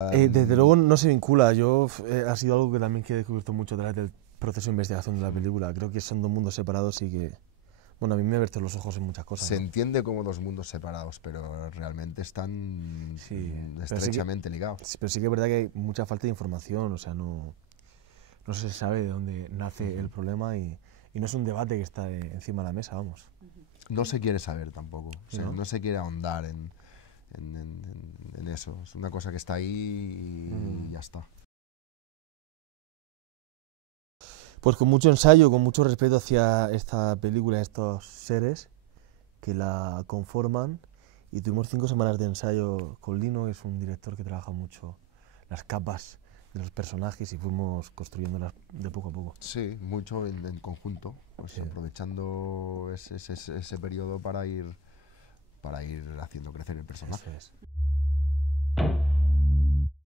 Desde luego no se vincula. Ha sido algo que también que he descubierto mucho a través del proceso de investigación de la película. Creo que son dos mundos separados y que, bueno, a mí me ha abierto los ojos en muchas cosas, Se ¿no? entiende como dos mundos separados, pero realmente están Sí, estrechamente ligados. Sí, pero sí que es verdad que hay mucha falta de información, o sea, no se sabe de dónde nace el problema y no es un debate que está encima de la mesa, vamos. No se quiere saber tampoco, o sea, ¿No? no se quiere ahondar en eso. Es una cosa que está ahí y ya está. Pues con mucho ensayo, con mucho respeto hacia esta película, estos seres que la conforman, y tuvimos 5 semanas de ensayo con Lino, que es un director que trabaja mucho las capas de los personajes y fuimos construyéndolas de poco a poco. Sí, mucho en conjunto, pues Sí. aprovechando ese periodo para ir haciendo crecer el personaje. Eso es.